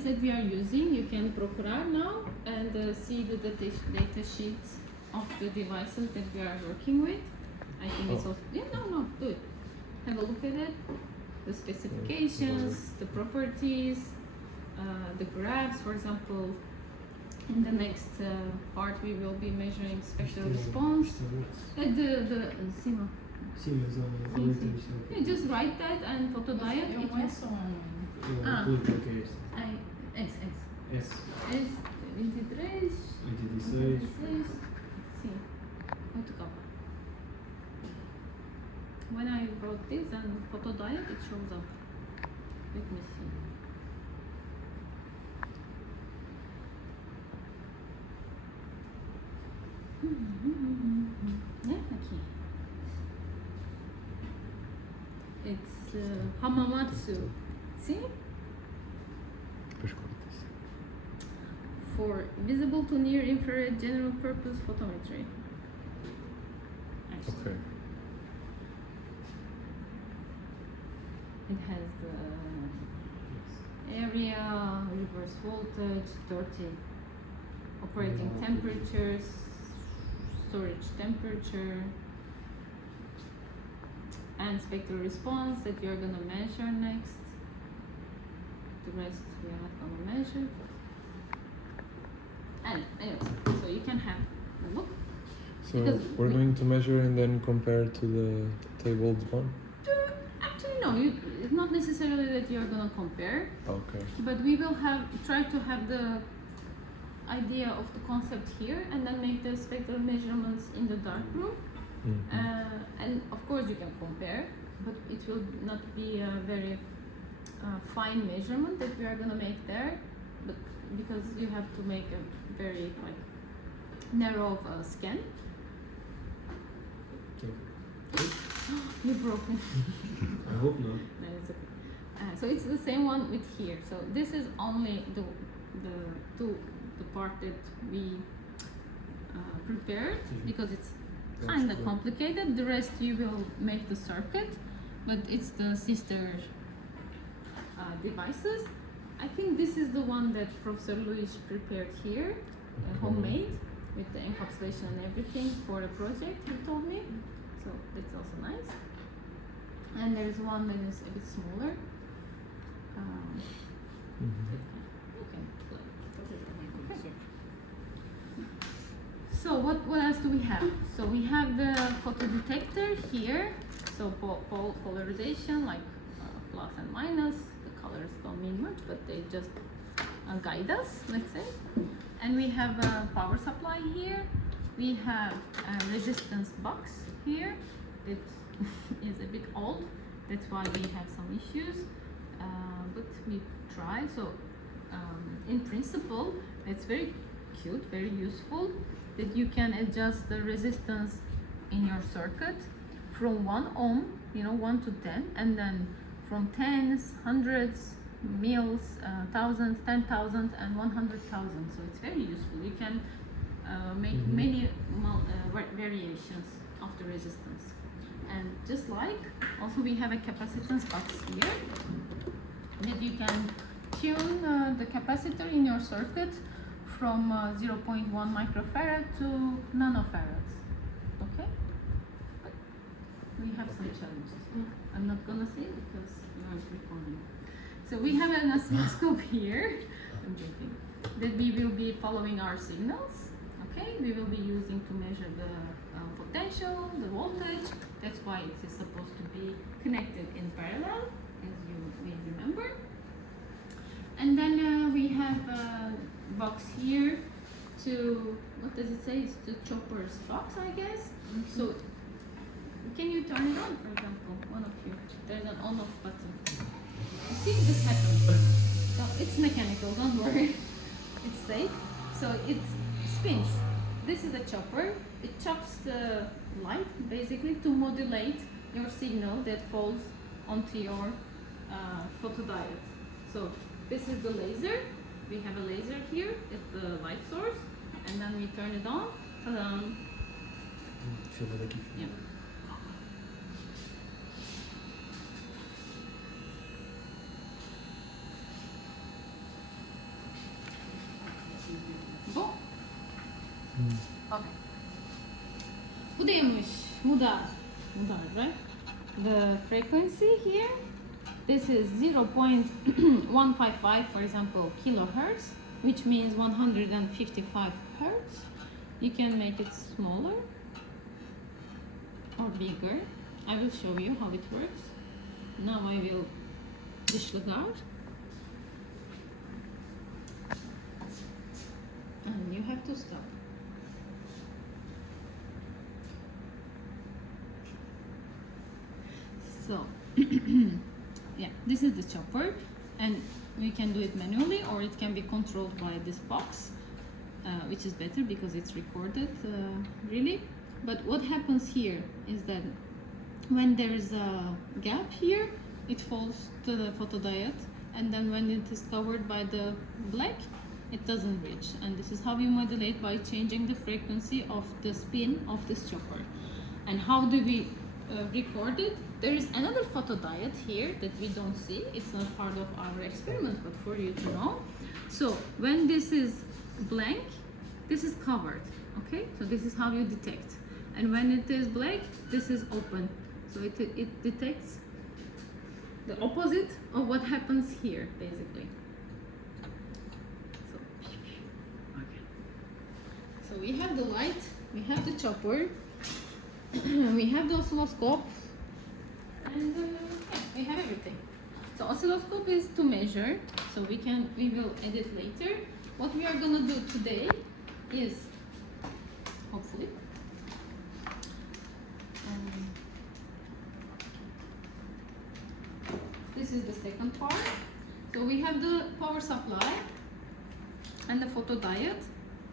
templates that we are using, you can procurar now and see the data sheets of the devices that we are working with. I think it's also, do it. Have a look at it, the specifications, the properties, the graphs, for example. In the next part, we will be measuring spectral response. The CIMA. You just write that and photodiode. Eu S. S 23. Sim. Muito calma. When I wrote this and photodiode, it shows up. Let me see. Aqui. It's Hamamatsu. See? For visible to near infrared general purpose photometry. Actually. Okay. It has the area, reverse voltage, 30 operating temperatures, storage temperature, and spectral response that you're gonna measure next. The rest we are not gonna measure. And anyways, so you can have a look. So we're going to measure and then compare to the tabled one? Actually, no, it's not necessarily that you're gonna compare. Okay. But we will try to have the idea of the concept here and then make the spectral measurements in the dark room. And of course you can compare, but it will not be a very fine measurement that we are going to make there, but because you have to make a very narrow scan. You broke it. I hope not. No, it's okay. So it's the same one with here. So this is only the part that we prepared because it's kind of complicated. The rest you will make the circuit, but it's the sister devices. I think this is the one that Professor Luis prepared here, homemade, with the encapsulation and everything for a project, he told me. So that's also nice. And there's one that is a bit smaller. Okay. So what else do we have? So we have the photodetector here. So polarization, like plus and minus. The colors don't mean much, but they just guide us, let's say. And we have a power supply here. We have a resistance box here. It is a bit old. That's why we have some issues. But we try. So in principle, it's very cute, very useful that you can adjust the resistance in your circuit from 1 ohm, 1 to 10, and then from tens, hundreds, mils, thousands, 10,000, and 100,000. So it's very useful. You can make many variations of the resistance. And just like, also we have a capacitance box here that you can tune the capacitor in your circuit from 0.1 microfarad to nanofarads. Okay? But we have some challenges. I'm not gonna say it because you aren't recording. So we have an oscilloscope here. I'm joking. That we will be following our signals. Okay? We will be using to measure the potential, the voltage. That's why it is supposed to be connected in parallel, as you may remember. And then we have a box here to, what does it say? It's the chopper's box, I guess. So can you turn it on, for example? One of you. There's an on-off button. You see this happens. So it's mechanical, don't worry. It's safe. So it spins. This is a chopper. It chops the light basically to modulate your signal that falls onto your photodiode. So this is the laser. We have a laser here at the light source, and then we turn it on. Ta-da! Yeah. Okay. Podemos mudar, right? The frequency here. This is 0.155, for example, kilohertz, which means 155 hertz. You can make it smaller or bigger. I will show you how it works. Now I will disregard. And you have to stop. So, yeah, this is the chopper, and we can do it manually or it can be controlled by this box, which is better because it's recorded really. But what happens here is that when there's a gap here, it falls to the photodiode, and then when it is covered by the black, it doesn't reach. And this is how you modulate by changing the frequency of the spin of this chopper. And how do we record it? There is another photodiode here that we don't see. It's not part of our experiment, but for you to know. So when this is blank, this is covered, okay? So this is how you detect. And when it is black, this is open. So it detects the opposite of what happens here, basically. So, okay. So we have the light, we have the chopper, we have the oscilloscope, and yeah, we have everything. So oscilloscope is to measure, so we will edit later. What we are gonna do today is, hopefully, this is the second part. So we have the power supply and the photodiode,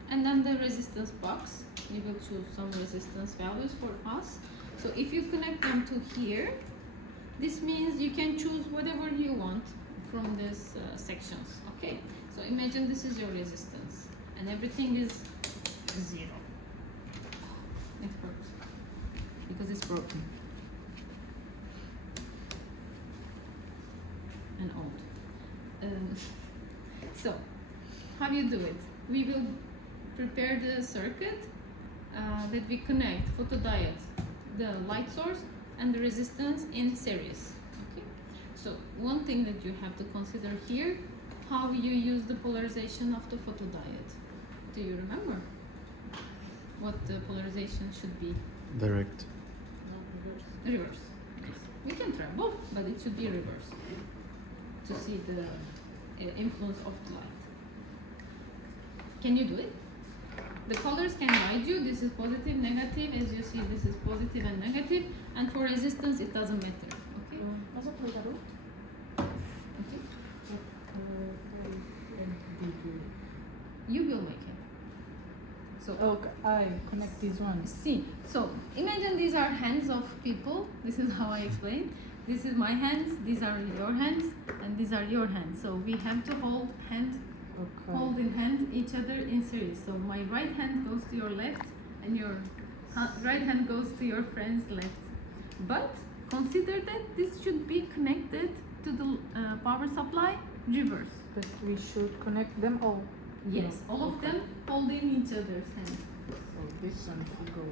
and then the resistance box. We will choose some resistance values for us. So if you connect them to here, this means you can choose whatever you want from these sections. Okay, so imagine this is your resistance and everything is 0. It works because it's broken and old. So how you do it? We will prepare the circuit that we connect photodiode, the light source, and the resistance in series. Okay. So one thing that you have to consider here, how you use the polarization of the photodiode. Do you remember what the polarization should be? Direct. Reverse. Yes. We can try both, but it should be reverse to see the influence of the light. Can you do it? The colors can guide you. This is positive, negative. As you see, this is positive and negative. And for resistance, it doesn't matter. Okay. Okay. You will make it. So Okay, I connect these ones. see. So imagine these are hands of people. This is how I explain. This is my hands. These are your hands, and these are your hands. So we have to hold in hand each other in series. So my right hand goes to your left, and your right hand goes to your friend's left. But consider that this should be connected to the power supply reverse. But we should connect them all. Yes, all of them holding each other's hands. So this one should go.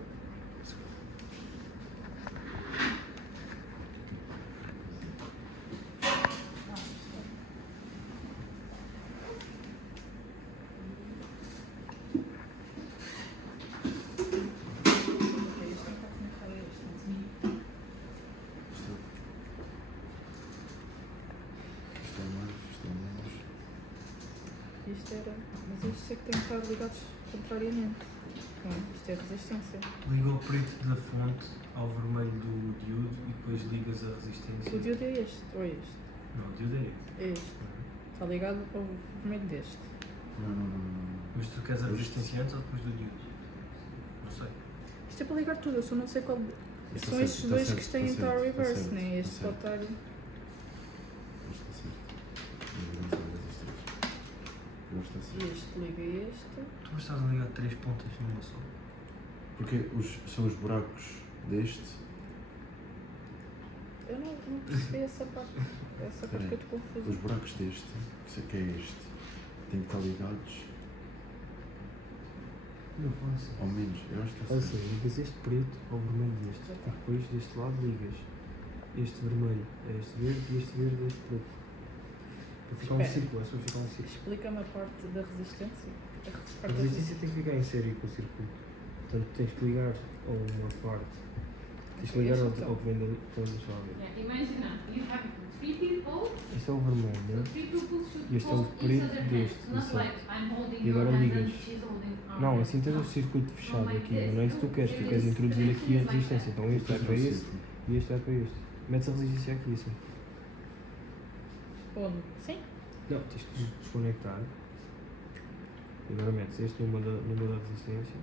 Isto era, mas isto é que tem que estar ligados contrariamente. Não, isto é resistência. Liga o preto da fonte ao vermelho do diodo e depois ligas a resistência. O diodo é este, ou é este? Não, o diodo é este. É este. Está ligado ao vermelho deste. Não. Mas tu queres a resistência antes ou depois do diodo? Não sei. Isto é para ligar tudo, eu só não sei qual. Está São certo, estes está dois certo, que têm está Power certo, está Reverse, certo, né? Este está pode certo. estar. Isto está certo. Eu está certo. Este liga este. Tu estás a ligar 3 pontas numa só. Porque são os buracos deste. Eu não percebi essa parte. Essa parte que eu te confuso. Os buracos deste, que é este, têm que estar ligados Não faço. Ao menos, eu acho que está Ou certo. seja, ligas este preto ao vermelho deste. E depois deste lado ligas este vermelho a este verde e este verde a este preto. Para ficar um Espera. círculo, é só ficar um círculo. Explica-me a parte da resistência. A resistência tem que ficar em série com o circuito. Portanto, tens que ligar a uma parte. Tens que ligar ao que vem dali. Então, deixa lá ver. Yeah, imagine you have three people. Este é o vermelho, So né? three people should Este é o hold each preto other hands. deste, Not exato. like I'm holding E your agora hand ligas. and she's holding our Não, hand. assim tens o circuito fechado aqui. Não é isso que tu queres. Tu queres introduzir aqui a resistência. Então este vai para este e este vai para este. Metes a resistência aqui assim. Onde? Sim. Não, tens que desconectar. E agora metes este numa da resistência.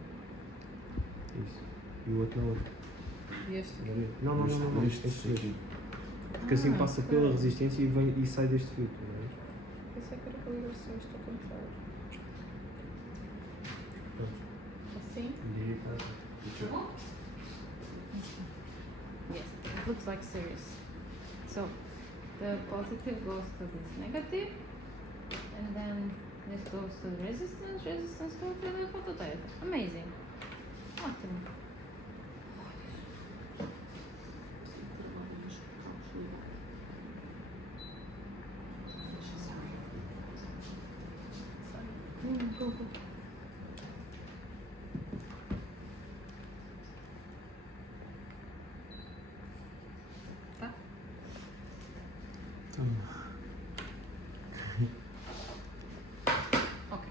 Isso. E o outro na outra. E este aqui. Não. Este aqui. Porque assim Ah, passa pela resistência e sai deste filtro. Não é? Pensei que era para ligar só isto ao contrário. Pronto. Assim. Oh. Yes, it looks like series. So the positive goes to this negative, and then this goes to the resistance goes to the photodiode. Amazing. Ótimo. Go, go. Tá? Ok.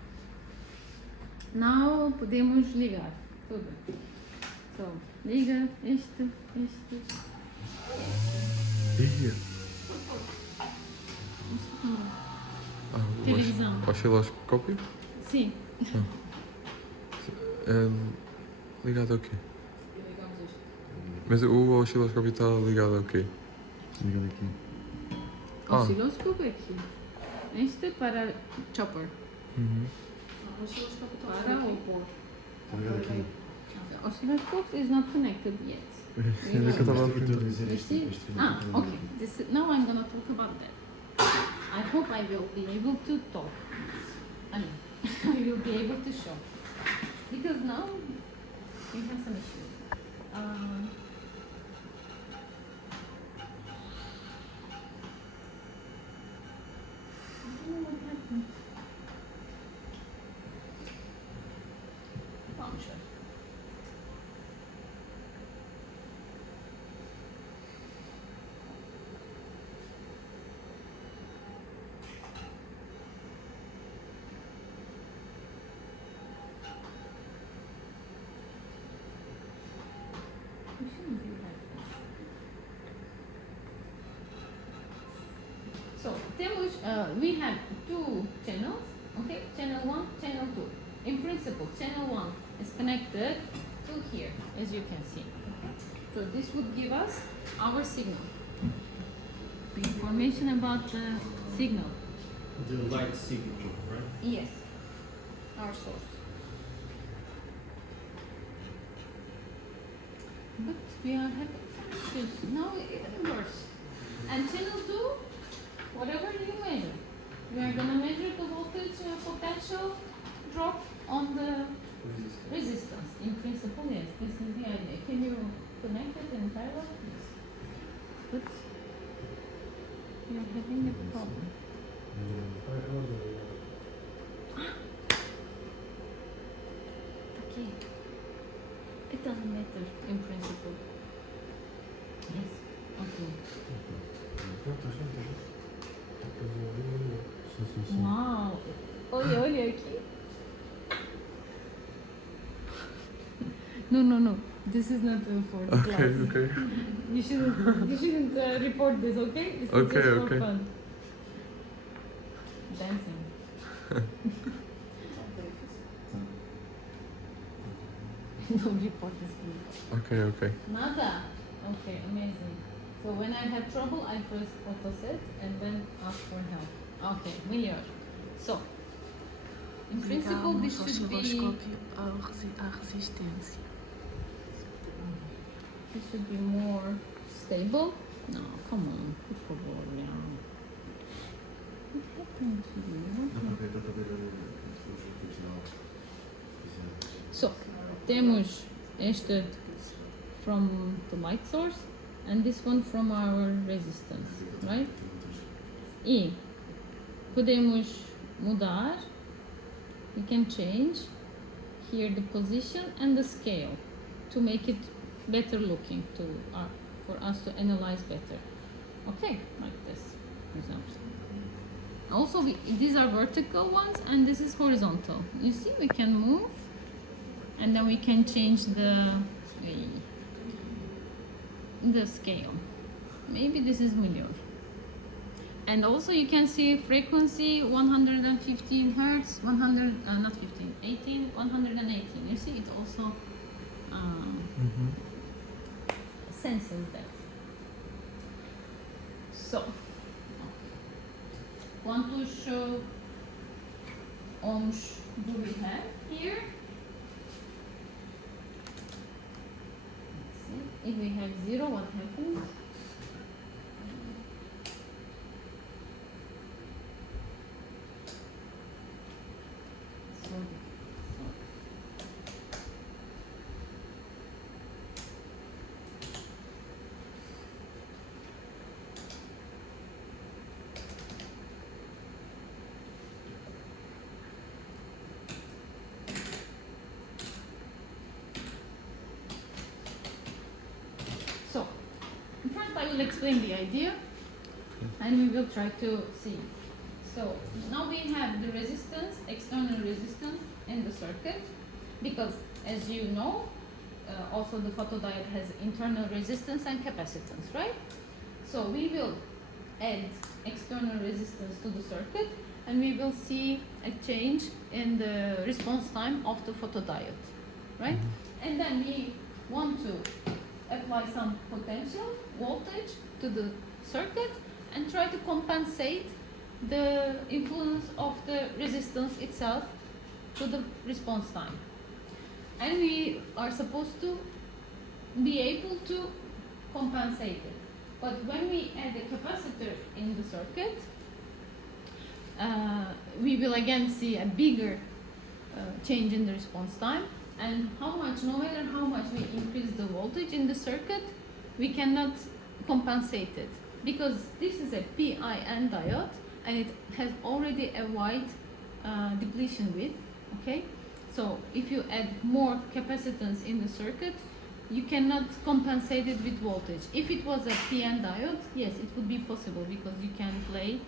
Now podemos ligar tudo. So, liga este. Ia. Televisão. Osciloscópio? Sim. Ligado ao quê? Ligamos isto. Mas o osciloscópio está ligado ao quê? Ligado aqui. Ah. Osciloscope aqui. Este para chopper. Uhum. O osciloscópio está Para o pôr. Está ligado aqui. The oscilloscope is not connected yet. Era o que eu estava a Mas o que eu estou a perguntar. dizer é You isto. see? Este Ah, filme okay. Now I'm gonna talk about that. I hope I will be able to talk. I mean, I will be able to show. Because now we have some issues. I don't know what happened. Function. We shouldn't be like this. So, temos, we have two channels, okay? Channel 1, channel 2. In principle, channel 1 is connected to here, as you can see. So this would give us our signal. The information about the signal. The light signature, right? Yes, our source. But we are having some issues. Now even worse. And channel 2, whatever you measure, we are gonna measure the voltage potential drop on the resistance. In principle, yes, this is the idea. Can you connect it in parallel? Yes. But we are having a problem. Okay. It doesn't matter in principle. Yes. Okay. Wow. Olha aqui. No. This is not for the Okay, class. okay. You shouldn't report this, okay? This Okay, is just okay. for fun. Dancing. No report this, please. Okay. Nada. Okay, amazing. So when I have trouble, I press auto set and then ask for help. Okay, melhor. So, in principle, this should be osciloscópio à resistência. this should be more stable. No, come on, por favor, yeah. What happened to you? Dá para ver os efeitos na aula. Fizemos. So, temos este from the light source and this one from our resistance, right? E podemos mudar, we can change here the position and the scale to make it better looking to for us to analyze better. Okay, like this, for example. Also, these are vertical ones and this is horizontal. You see, we can move and then we can change the scale. Maybe this is melhor. And also you can see frequency 115 hertz, 118. You see, it also senses that. So, want to show ohms do we have here? Let's see. If we have 0, what happens? So, first I will explain the idea and we will try to see. So, now we have the resistance, external resistance in the circuit because as you know, also the photodiode has internal resistance and capacitance, right? So, we will add external resistance to the circuit and we will see a change in the response time of the photodiode, right? And then we want to apply some potential voltage to the circuit and try to compensate the influence of the resistance itself to the response time. And we are supposed to be able to compensate it. But when we add a capacitor in the circuit, we will again see a bigger change in the response time. And how much, no matter how much we increase the voltage in the circuit, we cannot compensate it because this is a PIN diode and it has already a wide depletion width, okay? So if you add more capacitance in the circuit, you cannot compensate it with voltage. If it was a PN diode, yes, it would be possible because you can play,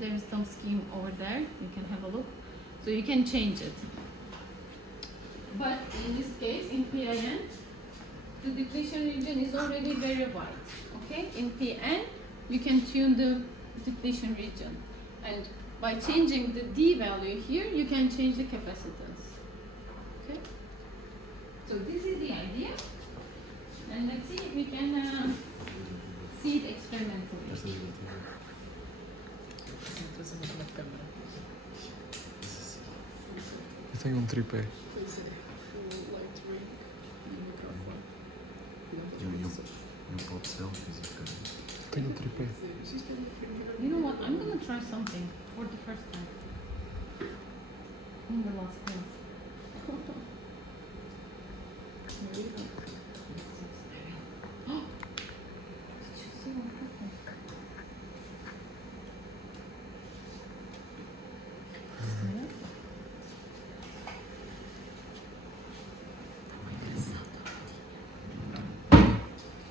there is some scheme over there, you can have a look. So you can change it. But in this case, in PIN, the depletion region is already very wide, okay? In PN, you can tune the depletion region. And by changing the D value here, you can change the capacitance, okay? So this is the idea. And let's see if we can see it experimentally. Eu tenho um tripé. E um pop selfies e caralho. Tenho um tripé. You know what? I'm gonna try something for the first time. In the last class. Did you see what happened?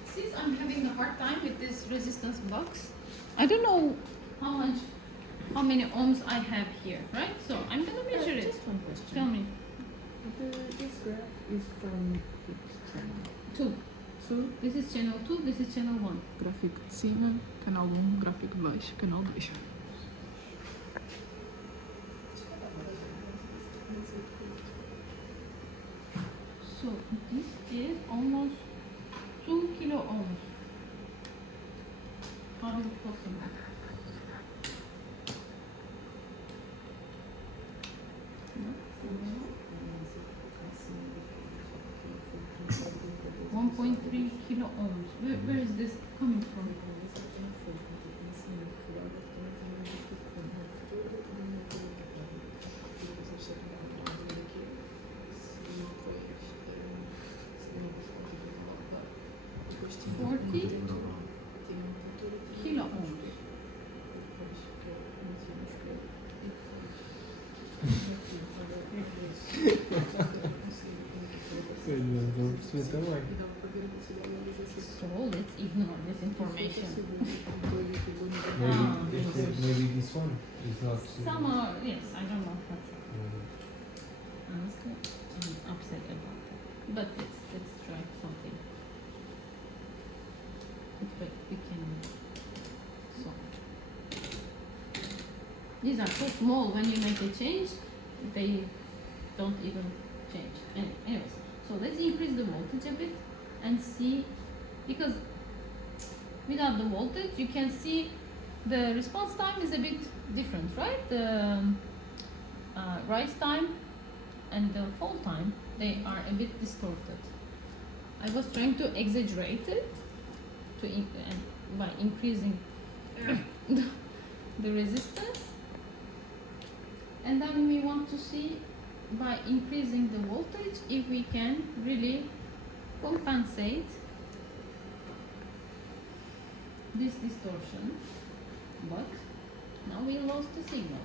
Since I'm having a hard time with this resistance box, I don't know how many ohms I have here, right? So I'm gonna measure it. Just one question. Tell me. This graph is from which channel? 2. 2, This is channel 2, this is channel 1. gráfico de cima, canal 1, gráfico de baixo, canal 2. So this is almost 2 kilo ohms. How is it possible? No? 1.3 kilo ohms. Where is this coming from? perceber também. So let's ignore this information. Maybe this one is not. Some are, yes, I don't know. But Uh, honestly, I'm upset about it. But let's try something. But we can. So these are so small. When you make a change, they don't even change. Anyways, so let's increase the voltage a bit and see, because without the voltage you can see the response time is a bit different, right? The rise time and the fall time, they are a bit distorted. I was trying to exaggerate it and by increasing the resistance, and then we want to see by increasing the voltage if we can really compensate this distortion, but now we lost the signal.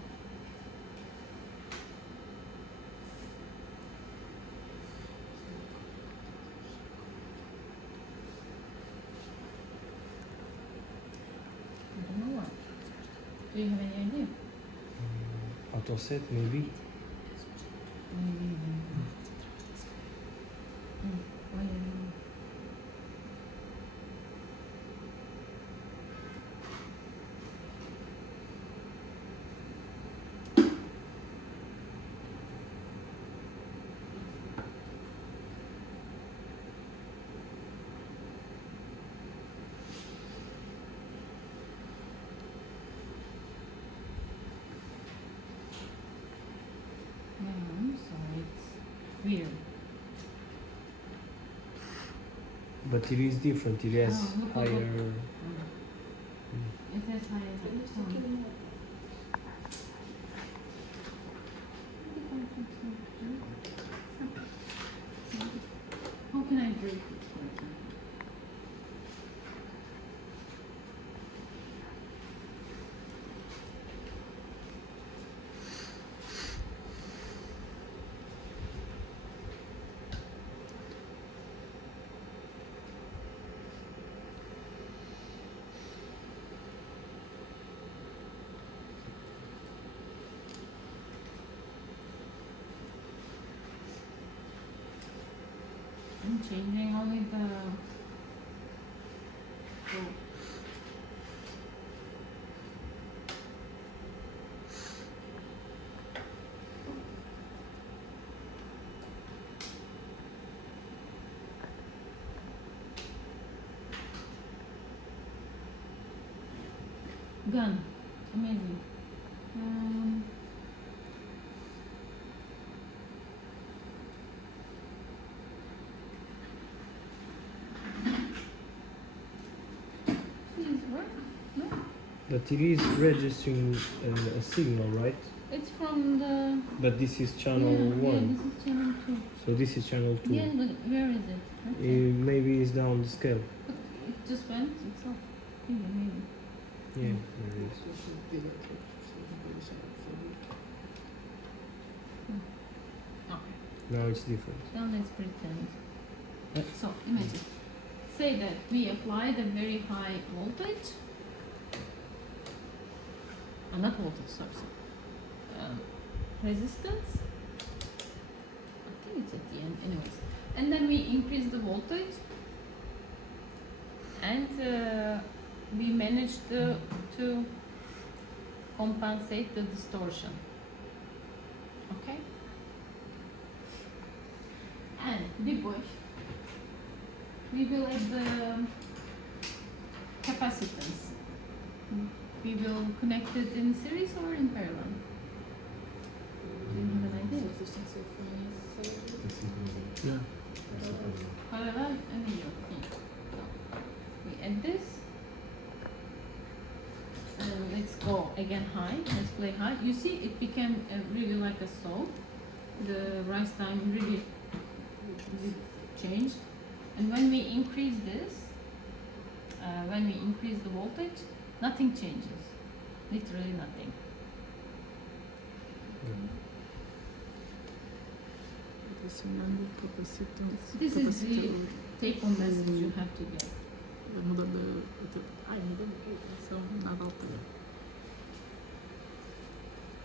I don't know why. Do you have any idea? Auto set maybe. Maybe. Why I don't know. I'm sorry, it's weird. But it is different. It has Look. higher. It has higher. How can I break it, for example? I'm changing only the. Oh. Gun, amazing. Please work? No, But it is registering a signal, right? it's from the. But this is channel Yeah, one. this is channel 2. So this is channel two. Yeah, but where is it? Okay. Maybe it's down the scale. But it just went itself. Maybe. Yeah, there it is. Okay. Now it's different. Now let's pretend. So imagine, say that we applied a very high voltage, not voltage, sorry, resistance. I think it's at the end, anyways. And then we increase the voltage, and we managed to compensate the distortion. Okay. And big boy, we will add the capacitance. We will connect it in series or in parallel. Do you have an idea? Yeah. Parallel and video. So we add this. And let's go again high. Let's play high. You see, it became really like a saw. The rise time really changed. And when we increase this, when we increase the voltage, nothing changes. Literally nothing. Adicionando capacitância. This is the take-home message you have to get. Mudando. Mudando a atenção, nada altera.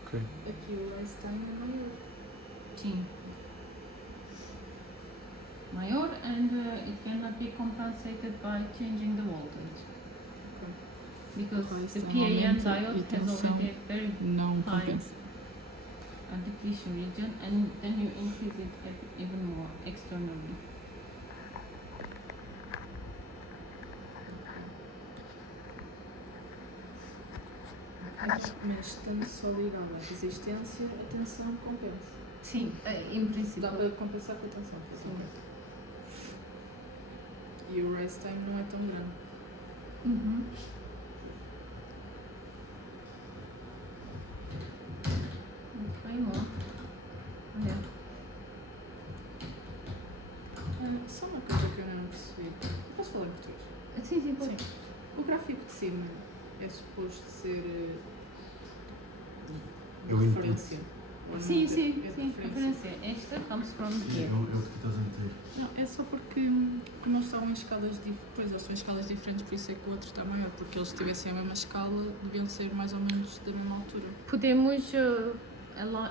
Okay. Aqui o rise time é maior. Sim. Maior, and it cannot be compensated by changing the voltage. Because Rise the time PAM aumenta diode e has tensão already a very não high compensa. depletion region, and then you increase it even more externally. Mas estando só ligado à resistência, a tensão compensa. Sim, em princípio. Dá para compensar com a tensão. E o rise time não é tão grande. Uhum. Bem bom. Olha. Só uma coisa que eu não percebi. Posso falar em português? Sim, sim, pode. Sim. O gráfico de cima é suposto ser Eu de input. referência? Ou não? Sim, É sim, de sim. Referência. Esta comes from É here. o que estás a meter. Não, é só porque como eles estavam em escalas diferentes, pois eles estão em escalas diferentes, por isso é que o outro está maior, porque eles tivessem a mesma escala, deviam ser mais ou menos da mesma altura. Podemos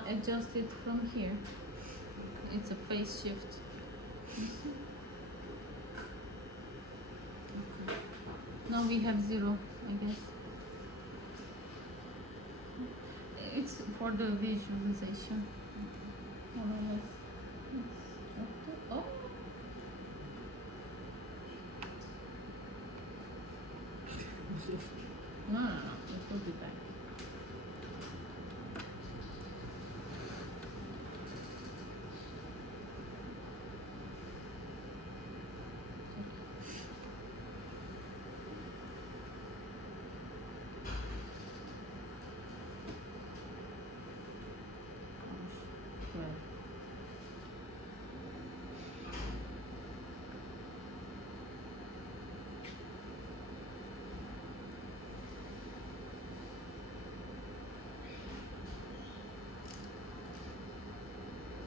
adjust it from here. It's a phase shift. Now we have 0, I guess. It's for the visualization. More or less. Oh. No, it will be back. Right.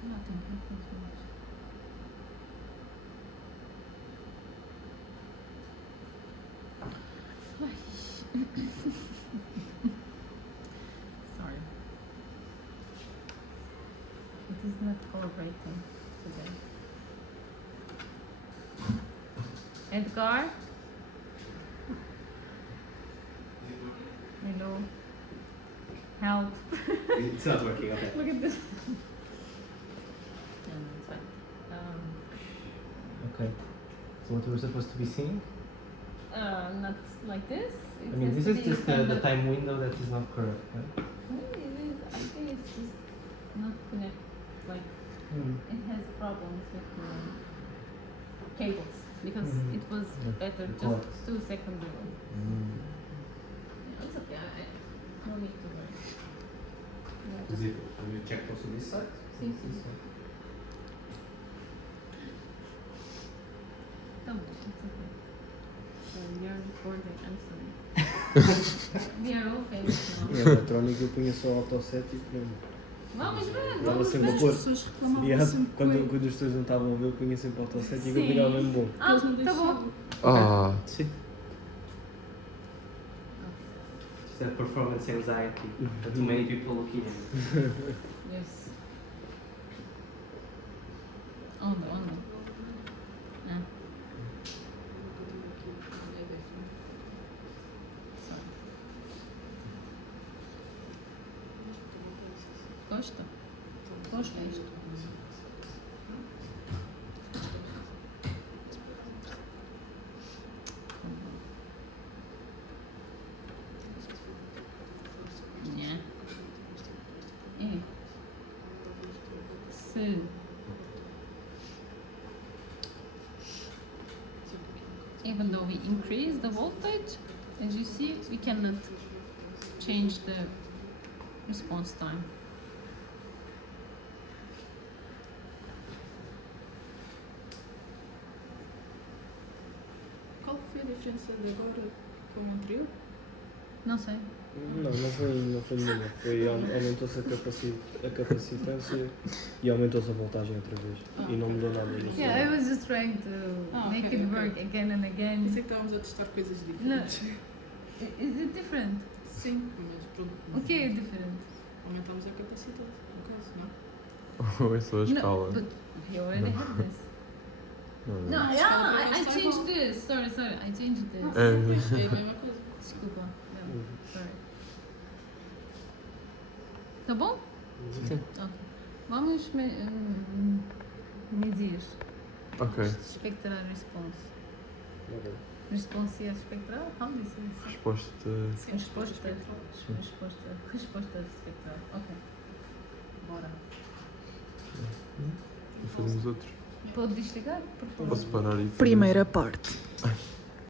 Nothing happens much. Sorry. It is not collaborating today. Edgar? Hello. Help. It's not working, okay. Look at this. No, it's fine. Okay. So what we're supposed to be seeing? Not like this. It I mean, has this to is be just kind the of- time window that is not correct, right? No, it is. I think it's just not connect. Like it has problems with the cables because Mhm. it was Yeah, better the just cords. 2 seconds ago. Mm. Yeah, it's okay. No need to worry. Yeah, Is it, have you checked also this side? Sim, sim. Tá bom, it's okay. So we are recording. I'm sorry. We are all famous now. Na eletrónica eu punha só autoset e pronto. Vamos ver, Dava vamos sempre ver. a pôr. pessoas reclamavam E sempre quando as pessoas não estavam a ver, eu punha sempre autoset e aquilo Sim. ficava mesmo bom. Ah, tá bom. Ah, Sim. It's that performance anxiety that too many people looking at. Yes. Onda. Ah. Sorry. Gosta? Gosta isto? Yeah. É. Se even though we increase the voltage, as you see, we cannot change the response time. Qual foi a diferença de agora com o anterior? Não sei. Não foi nenhuma. Aumentou-se a capacitância e aumentou-se a voltagem outra vez. E não mudou nada disso. Yeah, I was just trying to make okay, it okay. work again and again. Pensei que estávamos a testar coisas diferentes. Is it different? Sim, mas pronto. O que é diferente? Aumentamos a capacidade, no caso, não? Ou é só a escala? No, but he already had this. Não, No, não. yeah, I changed this. Sorry, I changed this. É a mesma coisa. Desculpa. Não, sorry. Tá bom? Sim. Ok. Vamos medir. Ok. Spectral response. Response é spectral? How do you say this? Resposta. Resposta espectral. Ok. Bora. E fazemos outros. Pode desligar, por favor? Posso parar e fazer Primeira parte. Ai.